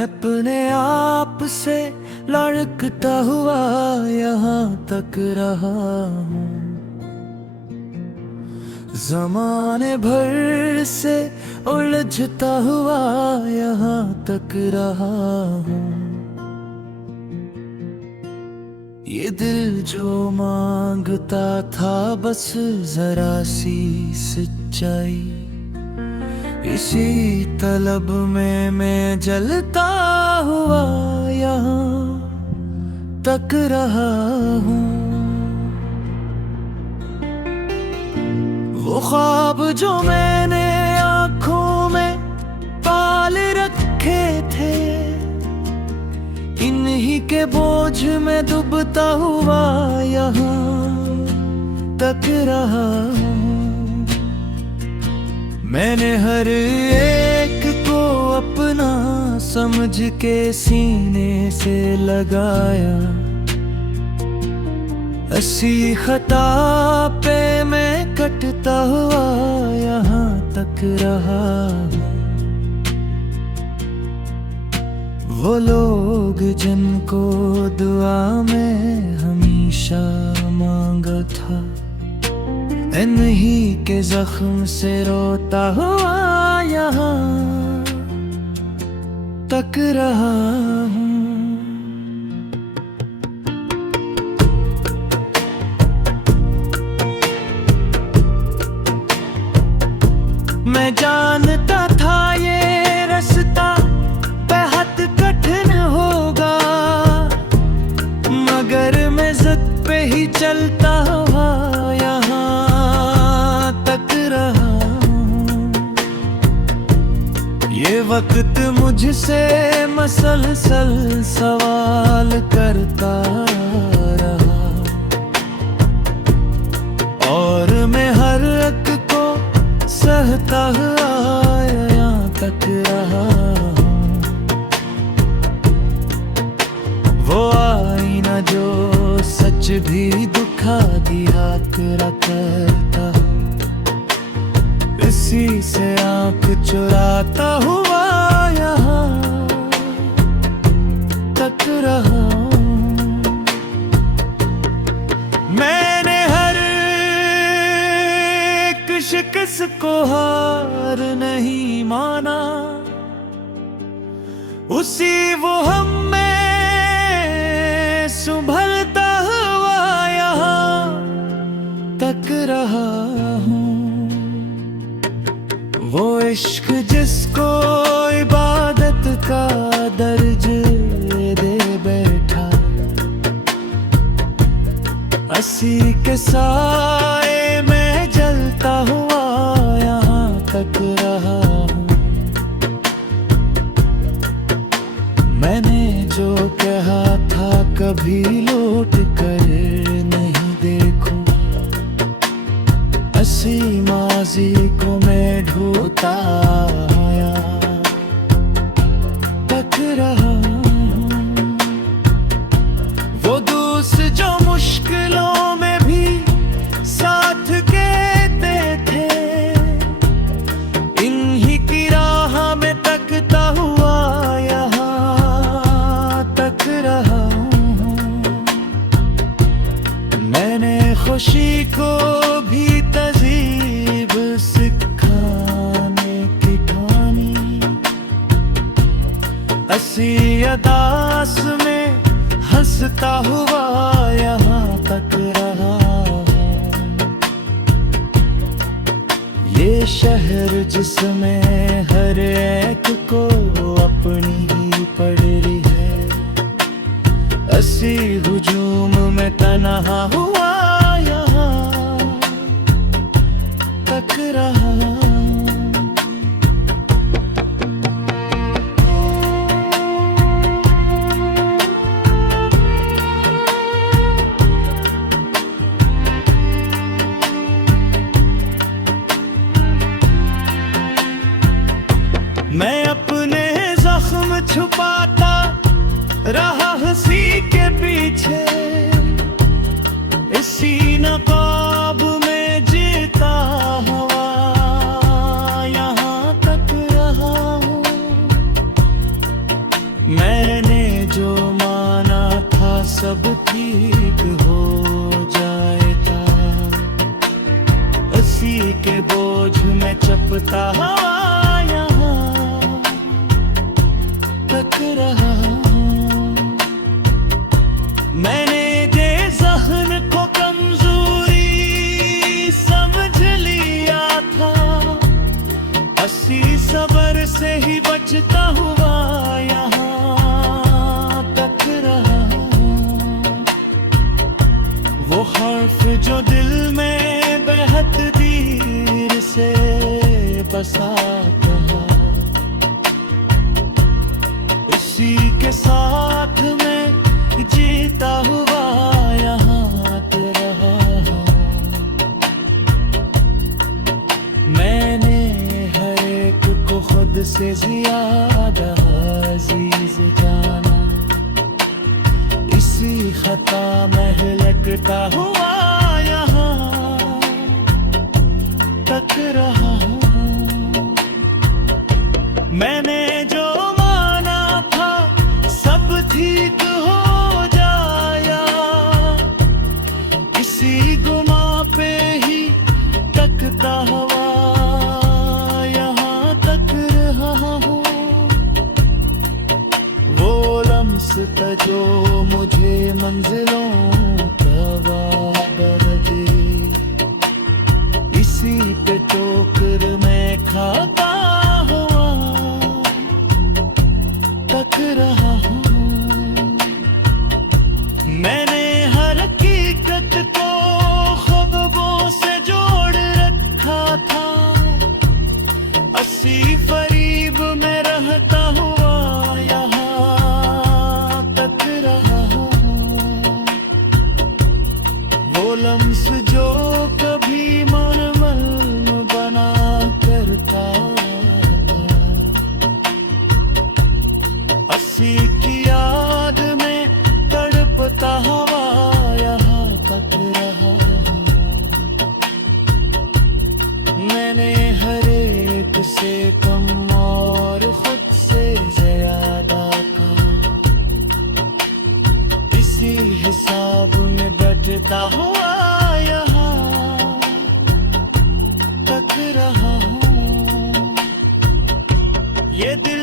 अपने आप से लड़कता हुआ यहाँ तक रहा हूँ। ज़माने भर से उलझता हुआ यहाँ तक रहा हूँ। ये दिल जो मांगता था बस जरा सी सच्चाई, इसी तलब में मैं जलता हुआ यहाँ तक रहा हूँ। वो ख्वाब जो मैंने आँखों में पाल रखे थे, इन्हीं के बोझ में डूबता हुआ यहाँ तक रहा हूँ। मैंने हर एक को अपना समझ के सीने से लगाया, ऐसी खता पे मैं कटता हुआ यहाँ तक रहा। वो लोग जिनको दुआ में हमेशा मांगा था, इन्हीं के जख्म से रोता हुआ यहाँ तक रहा हूँ। मैं जानता था ये रास्ता बेहद कठिन होगा, मगर मैं ज़िद पे ही चलता हुआ यहाँ तक रहा हूँ। ये वक्त मुझसे मसलसल सवाल करता रहा, और मैं हर एक को सहता हुआ यहाँ तक रहा हूँ। वो आईना जो सच भी दुखा दिया करता, इसी से आँख चुराता हुआ यहाँ तक रहा हूँ। मैंने हर एक शिकस्त को हार नहीं माना, उसी वो हम में संभलता हुआ यहाँ तक रहा हूँ। वो इश्क जिसको इबादत का दर्ज दे बैठा, अस्सी के साए में जलता हुआ यहाँ तक रहा हूँ। मैंने जो कहा था कभी लौट कर नहीं देखूं, अस्सी माजी को मैं ढूंढता यहाँ तक रहा हूँ। वो दोस्त जो मुश्किलों में भी साथ कहते थे, इन्हीं की राह में तकता हुआ यहाँ तक रहा हूँ। मैंने खुशी को भी तज़ीब सिखाने की ठानी, अस्सी अदास में हंसता हुआ यहाँ तक रहा हूँ। ये शहर जिसमें हर एक को अपनी ही पड़ रही है, अस्सी हुजूम में तन्हा हुआ यहाँ तक रहा हूँ। मैं अपने जख्म छुपाता रहा हंसी के पीछे, इसी नकाब में जीता हुआ यहाँ तक रहा हूँ। सब ठीक हो जाएगा। उसी के बोझ में चपता हवा यहाँ तक रहा हूँ। मैंने जे जहन को कमजोरी समझ लिया था, अस्सी सबर से ही बचता हुआ यहाँ तक रहा हूँ। वो हर्फ जो दिल में बेहद देर से बसा था, उसी के साथ में जीता हुआ यहाँ तो रहा हूँ। मैंने हर एक को खुद से ज्यादा अजीज जाना, इसी खता में लगता हुआ यहाँ तक रहा हूँ। मैंने जो माना था सब ठीक हो जाया, इसी गुमा पे ही तकता हुआ यहाँ तक रहा हूँ। वो लम्स था जो मुझे मंजिलों का वादा दे, इसी पे ठोकर मैं खाता हुआ तक रहा हूँ। मैंने हर हकीकत को ख्वाबों से जोड़ रखा था, अस्सी फरीब में रहता हुआ यहाँ तक रहा हूँ। वो लम्स जो कभी मनमल बना करता था, अस्सी की याद में तड़पता हवा यहाँ तक रहा हूँ। मैंने हर एक से कम और खुद से ज्यादा का, इसी हिसाब में बचता हुआ यहाँ तक रहा हूँ। ये दिल